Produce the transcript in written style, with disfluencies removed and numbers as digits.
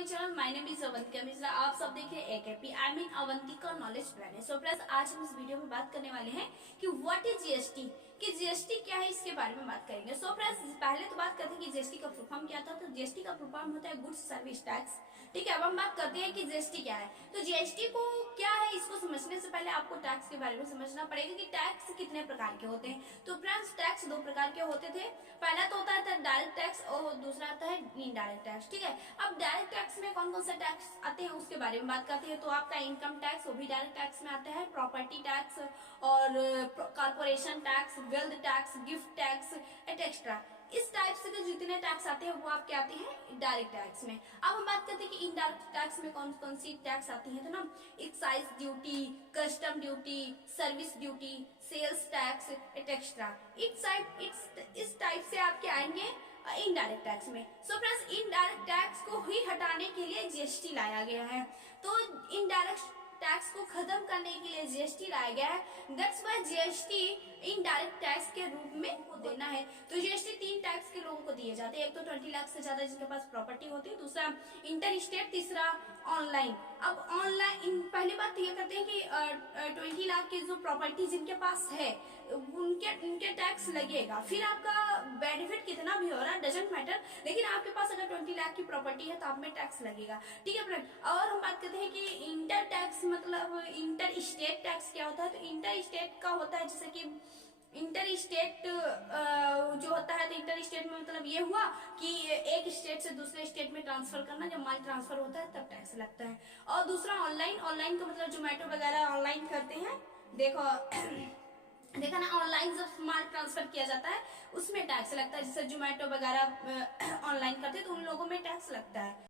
My channel, my name is Avantika Mishra. आप सब देखिए AKP I mean Avantika knowledge plan. So friends, आज हम इस वीडियो में बात करने वाले हैं कि व्हाट इज जीएसटी, कि जीएसटी क्या है, इसके बारे में बात करेंगे। सो फ्रेंड्स, पहले तो बात करते हैं कि जीएसटी का फुल फॉर्म क्या था। तो जीएसटी का फुल फॉर्म होता है गुड्स सर्विस टैक्स। ठीक है, अब हम बात करते हैं कि जीएसटी क्या है। तो जीएसटी को क्या है, इसको समझने से पहले आपको टैक्स के बारे में समझना पड़ेगा कि टैक्स कितने प्रकार के होते हैं। तो फ्रेंड्स, टैक्स दो प्रकार के होते थे। पहला तो होता है डायरेक्ट टैक्स और दूसरा आता है इनडायरेक्ट टैक्स। ठीक है, अब डायरेक्ट टैक्स में कौन कौन से टैक्स आते हैं उसके बारे में बात करते हैं। तो आपका इनकम टैक्स, वो भी डायरेक्ट टैक्स में आता है। प्रॉपर्टी टैक्स और corporation tax, wealth tax, gift tax etcetera, इस टाइप से जो जितने टैक्स आते हैं वो आपके आते हैं डायरेक्ट टैक्स में। अब हम बात करते हैं कि इनडायरेक्ट टैक्स में कौन कौन सी टैक्स आती है। तो ना, excise duty, custom duty, service duty, sales tax etcetera, इस टाइप से आपके आएंगे इनडायरेक्ट टैक्स में। सो फ्रेंड्स, इनडायरेक्ट टैक्स को ही हटाने के लिए जीएसटी लाया गया है। तो इनडायरेक्ट टैक्स को खत्म करने के लिए जीएसटी लाया गया है। That's why GST indirect tax के रूप में को देना है। तो जीएसटी तीन टैक्स के लोगों को दिए जाते हैं। एक तो 20 लाख से ज्यादा जिनके पास प्रॉपर्टी होती है, दूसरा इंटर स्टेट, तीसरा ऑनलाइन। अब ऑनलाइन पहली बात तो ये करते हैं कि 20 लाख की जो प्रॉपर्टी जिनके पास है उनके टैक्स लगेगा। फिर आपका बेनिफिट कितना भी हो रहा है डजंट मैटर, लेकिन आपके पास अगर 20 लाख की प्रॉपर्टी है तो आप में टैक्स लगेगा। ठीक है फ्रेंड, और हम बात करते हैं कि इंटर टैक्स मतलब इंटर स्टेट टैक्स क्या होता है। तो इंटर स्टेट का होता है जैसे कि इंटर स्टेट जो होता है, तो इंटर स्टेट में मतलब ये हुआ कि एक स्टेट से दूसरे स्टेट में ट्रांसफर करना, जब माल ट्रांसफर होता है तब टैक्स लगता है। और दूसरा ऑनलाइन का मतलब जोमेटो वगैरह ऑनलाइन करते हैं, देखा ना, ऑनलाइन जब माल ट्रांसफर किया जाता है उसमें टैक्स लगता है। जैसे जोमेटो वगैरह ऑनलाइन करते हैं तो उन लोगों में टैक्स लगता है।